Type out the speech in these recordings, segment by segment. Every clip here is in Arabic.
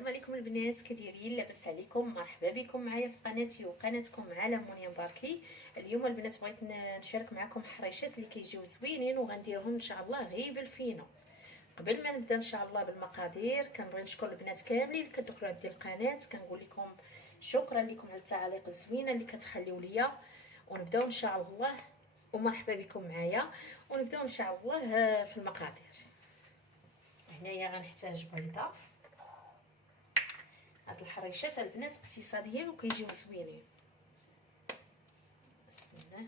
السلام عليكم البنات، كدايرين؟ لاباس عليكم؟ مرحبا بكم معايا في قناتي وقناتكم عالم منيا مباركي. اليوم البنات بغيت نشارك معكم حريشات اللي كيجيو زوينين وغنديرهم ان شاء الله غير بالفينو. قبل ما نبدا ان شاء الله بالمقادير كنبغي نشكر البنات كاملين اللي كتدخلوا عندي القناه. كنقول لكم شكرا لكم على التعاليق الزوينه اللي كتخليو ليا. ونبداو ان شاء الله، ومرحبا بكم معايا. ونبداو ان شاء الله في المقادير. هنايا غنحتاج بيضه. هاد الحريشات البنات اقتصاديين وكيجيو زوينين. بسم الله.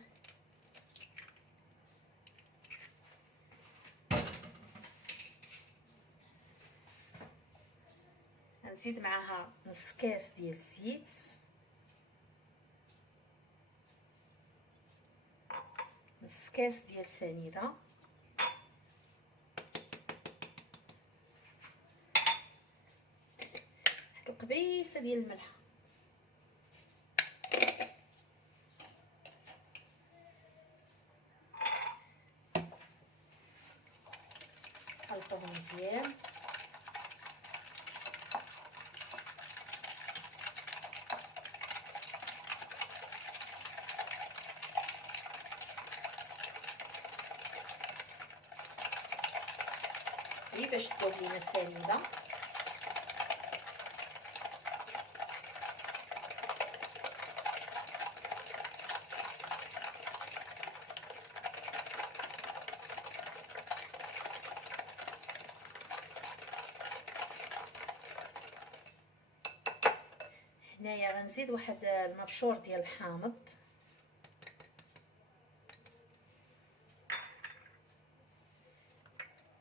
غنزيد معاها نص كاس ديال الزيت، نص كاس ديال سنيده، واحد القبيصه ديال الملح، خلطوهم مزيان. غير باش تذوب لينا السنيده. هنايا غنزيد واحد المبشور ديال الحامض،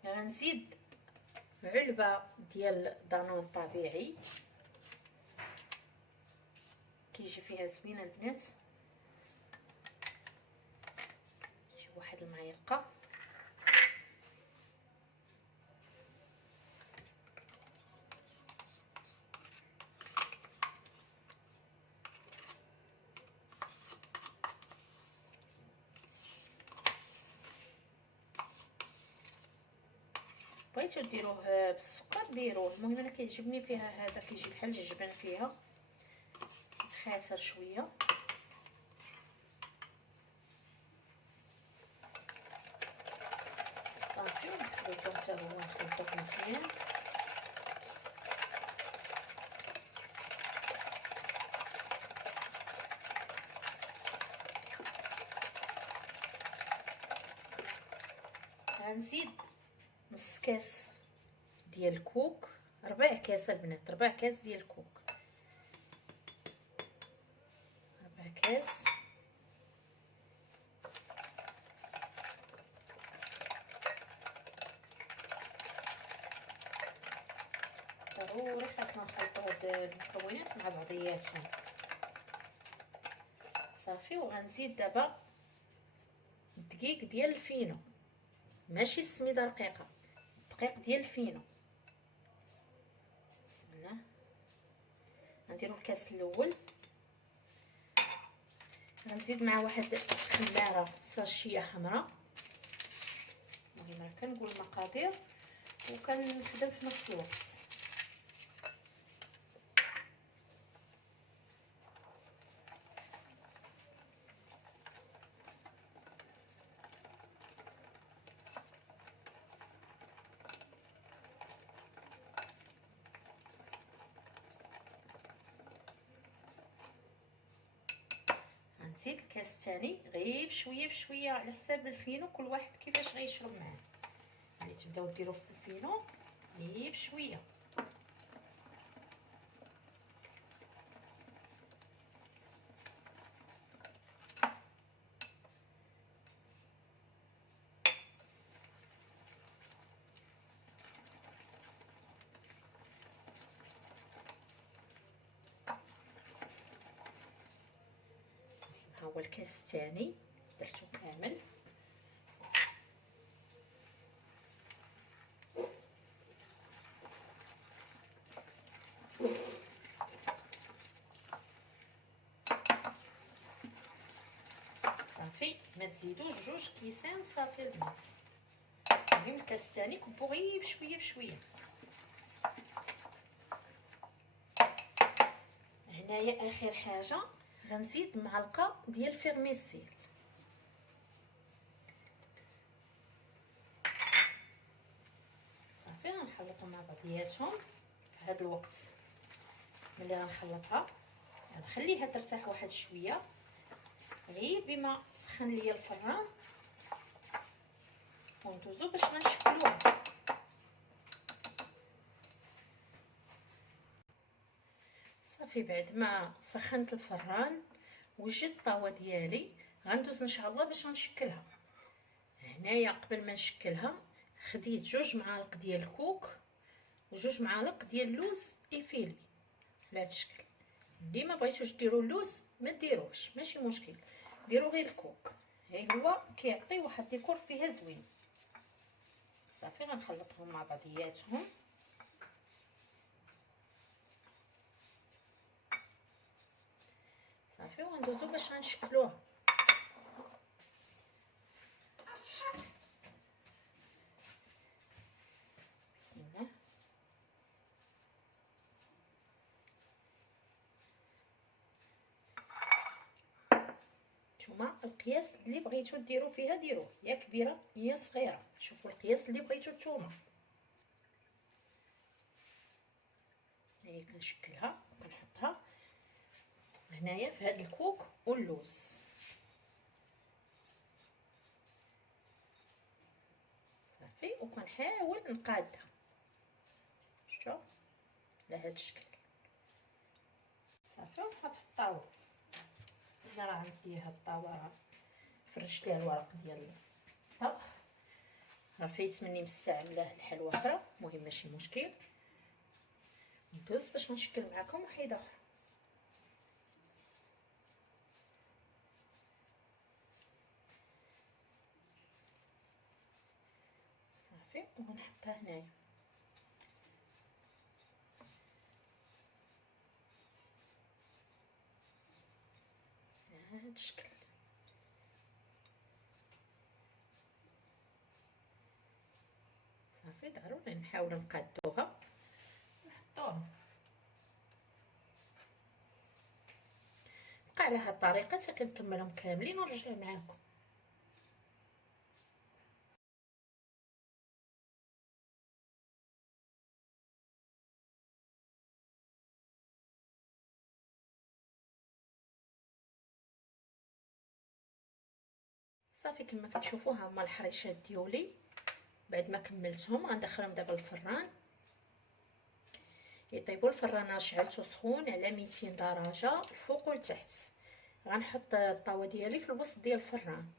غنزيد علبه ديال دانون طبيعي كيجي فيها زوينه البنات، نجيب واحد المعلقه. بغيتو ديروه بالسكر ديروه، المهم انا كيعجبني فيها هذا، كيجي بحال الجبن فيها، يتخاسر شويه. صافي ونخلطو حتى هو، نخلطوه مزيان. غنزيد نص كاس ديال الكوك، 4 كاس البنات، 4 كاس ديال الكوك، 4 كاس. ضروري خاصنا نخلطو هاد المكونات مع بعضياتهم. صافي. وغنزيد دابا الدقيق ديال الفينو، ماشي السميده رقيقه، الدقيق ديال الفينو. بسم الله. غنديرو الكاس الاول، غنزيد مع واحد خماره ساشيه حمراء. المهم راه كنقول المقادير وكنخدم في نفس الوقت. نزيد الكاس الثاني غير بشويه بشويه على حساب الفينو، كل واحد كيفاش غيشرب معاه. يعني تبداو ديروا في الفينو غير بشويه. ها هو الكاس الثاني درتو كامل. صافي. ما تزيدوش 2 كيسان صافي البنات. المهم الكاس الثاني كبو غير بشويه بشويه. هنايا اخر حاجه غنزيد معلقه ديال فيرميسيل. صافي غنخلطهم مع بعضياتهم. في هذا الوقت ملي غنخلطها غنخليها ترتاح واحد شويه غير بما سخن ليا الفران، وندوزو باش غنشكلوها. صافي بعد ما سخنت الفران وجدت الطاوه ديالي غندوز ان شاء الله باش غنشكلها. هنايا قبل ما نشكلها خديت 2 معالق ديال الكوك و2 معالق ديال اللوز ايفيلي على هذا الشكل. اللي ما بغيتوش ديروا اللوز ما ديروهش، ماشي مشكل، ديروا غير الكوك، هو كيعطي واحد الديكور فيها زوين. صافي غنخلطهم مع بعضياتهم. صافي وغندوزو باش غنشكلوها. بسم الله. نتوما القياس اللي بغيتو ديروا فيها ديروه، يا كبيره يا صغيره، شوفوا القياس اللي بغيتو نتوما. هي كنشكلها كنحطها هنايا في هذا الكوك واللوز. صافي وكنحاول نقادها، شفتوا على هذا الشكل. صافي ونحط في الطاوه. انا راه عندي هاد الطاوه فرشت ليها الورق ديال الطبخ، راه فايت مني مستعمله الحلوى اخرى، المهم ماشي مشكل. ندوز باش نشكل معكم وحيده اخرى. صافي ونحطها هنايا. على هذا الشكل. صافي ضروري نحاولوا نقادوها ونحطوها. بقى على هاد الطريقه حتى كنكملهم كاملين ونرجع معاكم. صافي كما كتشوفوا ها هما الحريشات ديالي بعد ما كملتهم غندخلهم دابا الفران يطيبوا. الفران راه شعلته سخون على 200 درجه الفوق والتحت. غنحط الطاوه ديالي في الوسط ديال الفران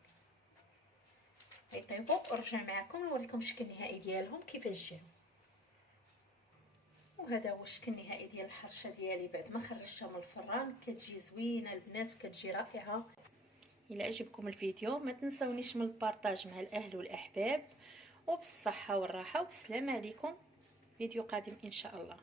يطيبوا ونرجع معكم نوريكم الشكل النهائي ديالهم كيفاش جاو. وهذا هو الشكل النهائي ديال الحرشه ديالي بعد ما خرجتها من الفران. كتجي زوينه البنات، كتجي رائعه. الى عجبكم الفيديو ما تنسونيش من البارطاج مع الاهل والاحباب، وبالصحه والراحه، والسلام عليكم. فيديو قادم ان شاء الله.